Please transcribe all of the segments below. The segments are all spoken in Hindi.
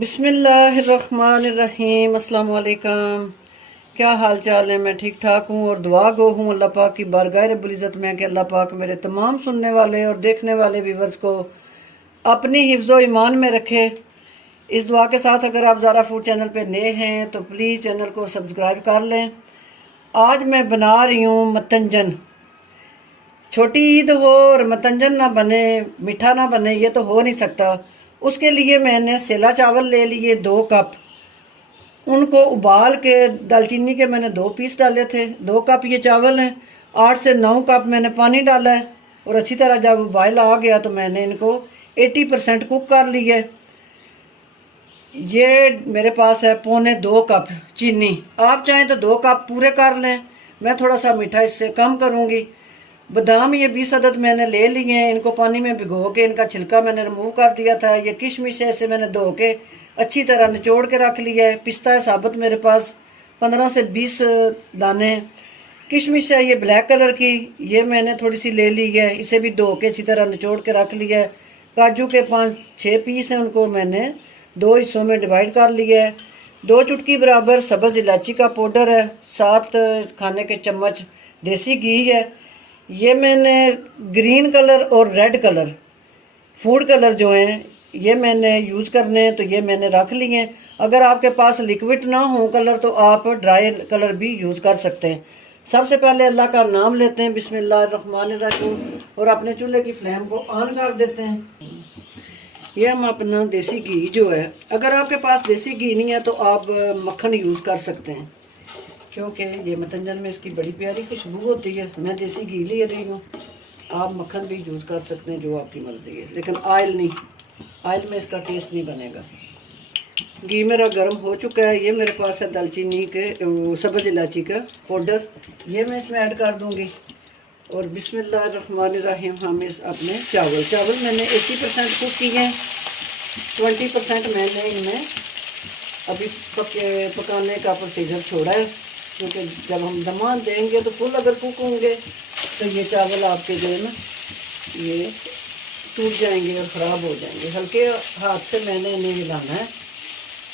बिस्मिल्लाहिर्रहमानिर्रहीम। अस्सलाम वालेकुम। क्या हाल चाल है? मैं ठीक ठाक हूँ और दुआ गो हूँ अल्लाह पाक की बारगाह रब्बुल इज़्ज़त में कि अल्लाह पाक मेरे तमाम सुनने वाले और देखने वाले व्यूवर्स को अपनी हिफ्ज़ो ईमान में रखे। इस दुआ के साथ अगर आप ज़ारा फूड चैनल पे नए हैं तो प्लीज़ चैनल को सब्सक्राइब कर लें। आज मैं बना रही हूँ मतंजन। छोटी ईद हो और मतंजन ना बने, मीठा ना बने, ये तो हो नहीं सकता। उसके लिए मैंने सेला चावल ले लिए 2 कप। उनको उबाल के दालचीनी के मैंने 2 पीस डाले थे। 2 कप ये चावल हैं। 8 से 9 कप मैंने पानी डाला है और अच्छी तरह जब उबाल आ गया तो मैंने इनको 80% कुक कर लिया है। ये मेरे पास है पौने 2 कप चीनी। आप चाहें तो 2 कप पूरे कर लें। मैं थोड़ा सा मीठा इससे कम करूँगी। बादाम ये 20 अदद मैंने ले लिए हैं। इनको पानी में भिगो के इनका छिलका मैंने रिमूव कर दिया था। ये किशमिश है, इसे मैंने धो के अच्छी तरह निचोड़ के रख लिया है। पिस्ता है साबुत, मेरे पास 15 से 20 दाने। किशमिश है ये ब्लैक कलर की, ये मैंने थोड़ी सी ले ली है। इसे भी धो के अच्छी तरह निचोड़ के रख लिया है। काजू के 5-6 पीस हैं, उनको मैंने 2 हिस्सों में डिवाइड कर लिया है। 2 चुटकी बराबर सब्ज़ इलायची का पाउडर है। 7 खाने के चम्मच देसी घी है। ये मैंने ग्रीन कलर और रेड कलर, फूड कलर जो हैं, ये मैंने यूज़ करने हैं तो ये मैंने रख लिए हैं। अगर आपके पास लिक्विड ना हो कलर तो आप ड्राई कलर भी यूज़ कर सकते हैं। सबसे पहले अल्लाह का नाम लेते हैं, बिस्मिल्लाहिर्रहमानिर्रहीम, और अपने चूल्हे की फ्लेम को ऑन कर देते हैं। ये हम अपना देसी घी जो है, अगर आपके पास देसी घी नहीं है तो आप मक्खन यूज़ कर सकते हैं, क्योंकि ये मतंजन में इसकी बड़ी प्यारी खुशबू होती है। मैं देसी घी ले रही हूँ, आप मक्खन भी यूज़ कर सकते हैं, जो आपकी मर्ज़ी है, लेकिन ऑयल नहीं, ऑयल में इसका टेस्ट नहीं बनेगा। घी मेरा गर्म हो चुका है। ये मेरे पास है दालचीनी के सब्ज़ इलायची का पाउडर, ये मैं इसमें ऐड कर दूँगी। और बिस्मिल्लाहिर्रहमानिर्रहीम हम इस अपने चावल मैंने 80% कुक किए हैं। 20% मैंने इनमें अभी पकाने का प्रोसीजर छोड़ा है, क्योंकि जब हम दमा देंगे तो फुल अगर कुक होंगे तो ये चावल आपके जो है ना ये टूट जाएंगे और ख़राब हो जाएंगे। हल्के हाथ से मैंने इन्हें हिलाना है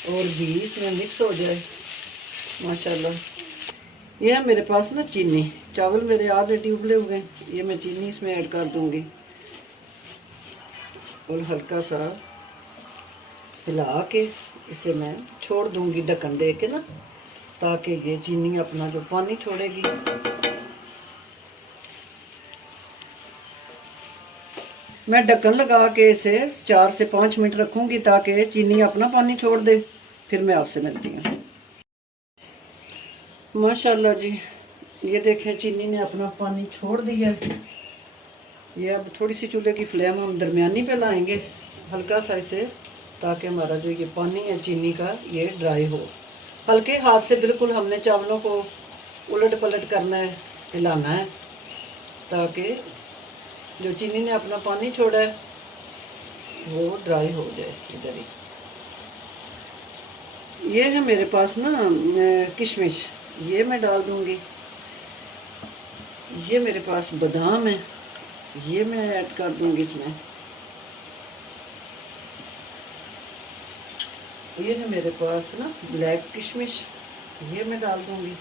और घी इसमें मिक्स हो जाए माशाल्लाह। ये है मेरे पास ना चीनी, चावल मेरे ऑलरेडी उबले हुए हैं। ये मैं चीनी इसमें ऐड कर दूंगी और हल्का सा हिला के इसे मैं छोड़ दूंगी ढक्कन दे के ना, ताकि ये चीनी अपना जो पानी छोड़ेगी। मैं ढक्कन लगा के इसे 4 से 5 मिनट रखूंगी ताकि चीनी अपना पानी छोड़ दे। फिर मैं आपसे मिलती हूँ। माशाल्लाह जी, ये देखें चीनी ने अपना पानी छोड़ दिया। ये अब थोड़ी सी चूल्हे की फ्लेम हम दरमियानी पे लाएंगे, हल्का सा इसे, ताकि हमारा जो ये पानी है चीनी का ये ड्राई हो। हल्के हाथ से बिल्कुल हमने चावलों को उलट पलट करना है, हिलाना है, ताकि जो चीनी ने अपना पानी छोड़ा है वो ड्राई हो जाए। इधर ही ये है मेरे पास ना किशमिश, ये मैं डाल दूंगी। ये मेरे पास बादाम है, ये मैं ऐड कर दूंगी इसमें। ये है मेरे पास ना ब्लैक किशमिश, ये मैं डाल दूंगी।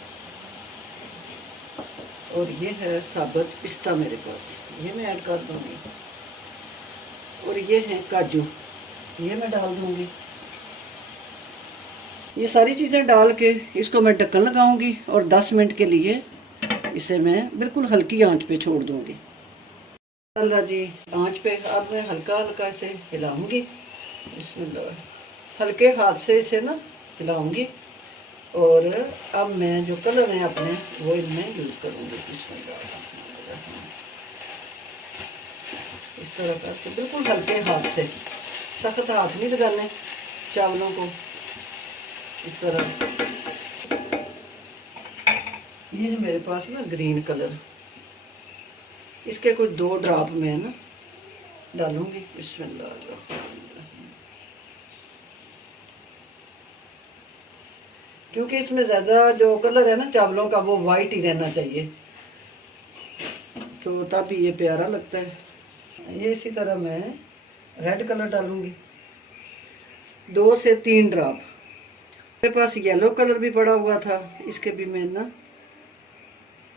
और ये है साबुत पिस्ता मेरे पास, ये मैं ऐड कर दूंगी। और ये है काजू, ये मैं डाल दूंगी। ये सारी चीज़ें डाल के इसको मैं ढक्कन लगाऊंगी और 10 मिनट के लिए इसे मैं बिल्कुल हल्की आंच पे छोड़ दूंगी। अल्लाह जी, आंच पे अब मैं हल्का हल्का इसे हिलाऊंगी। इसमें हल्के हाथ से इसे ना हिलाऊंगी। और अब मैं जो कलर है अपने वो इनमें यूज़ करूँगी। इस तरह करके बिल्कुल हल्के हाथ से, सख्त हाथ नहीं लगाने चावलों को। इस तरह ये है मेरे पास ना ग्रीन कलर, इसके कुछ 2 ड्रॉप में ना डालूंगी। बिस्मिल्लाह। क्योंकि इसमें ज़्यादा जो कलर है ना चावलों का वो वाइट ही रहना चाहिए, तो तभी ये प्यारा लगता है। ये इसी तरह मैं रेड कलर डालूंगी। 2 से 3 ड्रॉप। मेरे पास येलो कलर भी पड़ा हुआ था, इसके भी मैं ना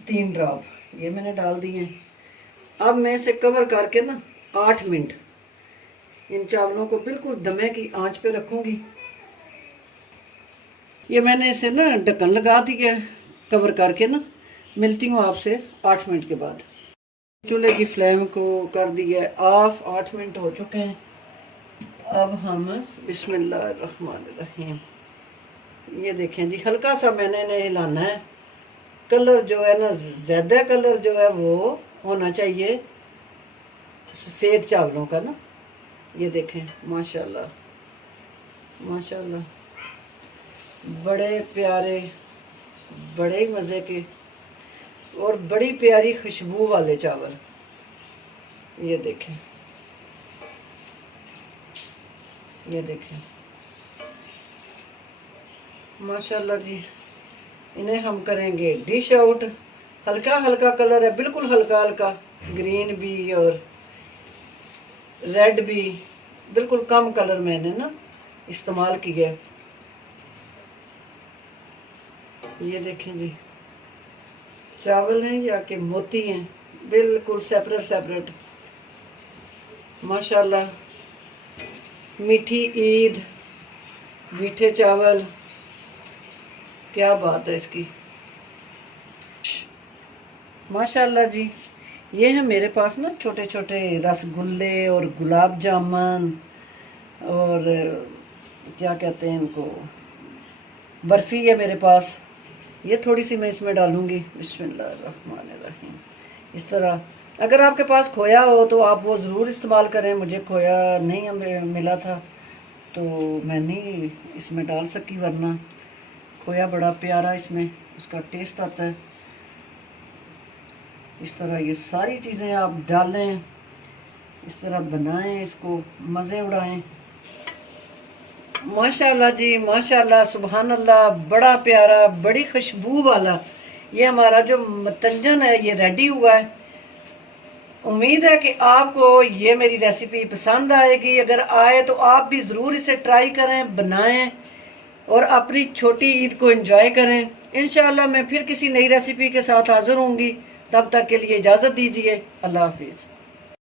3 ड्रॉप ये मैंने डाल दिए। अब मैं इसे कवर करके ना 8 मिनट इन चावलों को बिल्कुल दमे की आंच पे रखूंगी। ये मैंने इसे ना ढक्कन लगा दिया कवर करके ना। मिलती हूँ आपसे 8 मिनट के बाद। चूल्हे की फ्लेम को कर दिया ऑफ, 8 मिनट हो चुके हैं। अब हम बिस्मिल्लाहिर्रहमानिर्रहीम, ये देखें जी, हल्का सा मैंने इन्हें हिलाना है। कलर जो है ना, ज्यादा कलर जो है वो होना चाहिए सफेद चावलों का ना। ये देखें माशाल्लाह माशाल्लाह, बड़े प्यारे, बड़े मज़े के और बड़ी प्यारी खुशबू वाले चावल। ये देखें, ये देखें माशाल्लाह जी। इन्हें हम करेंगे डिश आउट। हल्का हल्का कलर है, बिल्कुल हल्का हल्का, ग्रीन भी और रेड भी, बिल्कुल कम कलर मैंने ना इस्तेमाल किया। ये देखें जी, चावल हैं या कि मोती हैं, बिल्कुल सेपरेट सेपरेट माशाल्लाह। मीठी ईद, मीठे चावल, क्या बात है इसकी माशाल्लाह जी। ये है मेरे पास ना छोटे छोटे रसगुल्ले और गुलाब जामुन और क्या कहते हैं इनको, बर्फ़ी है मेरे पास। ये थोड़ी सी मैं इसमें डालूंगी, बिस्मिल्लाहिर्रहमानिर्रहीम। इस तरह अगर आपके पास खोया हो तो आप वो ज़रूर इस्तेमाल करें। मुझे खोया नहीं मिला था तो मैं नहीं इसमें डाल सकी, वरना खोया बड़ा प्यारा इसमें उसका टेस्ट आता है। इस तरह ये सारी चीज़ें आप डालें, इस तरह बनाएं, इसको मज़े उड़ाएं। माशाल्लाह जी माशाल्लाह, सुबहान अल्लाह, बड़ा प्यारा, बड़ी खुशबू वाला ये हमारा जो मतंजन है ये रेडी हुआ है। उम्मीद है कि आपको ये मेरी रेसिपी पसंद आएगी। अगर आए तो आप भी ज़रूर इसे ट्राई करें, बनाएं और अपनी छोटी ईद को एंजॉय करें। इंशाअल्लाह मैं फिर किसी नई रेसिपी के साथ हाजिर होंगी। तब तक के लिए इजाज़त दीजिए। अल्लाह हाफिज़।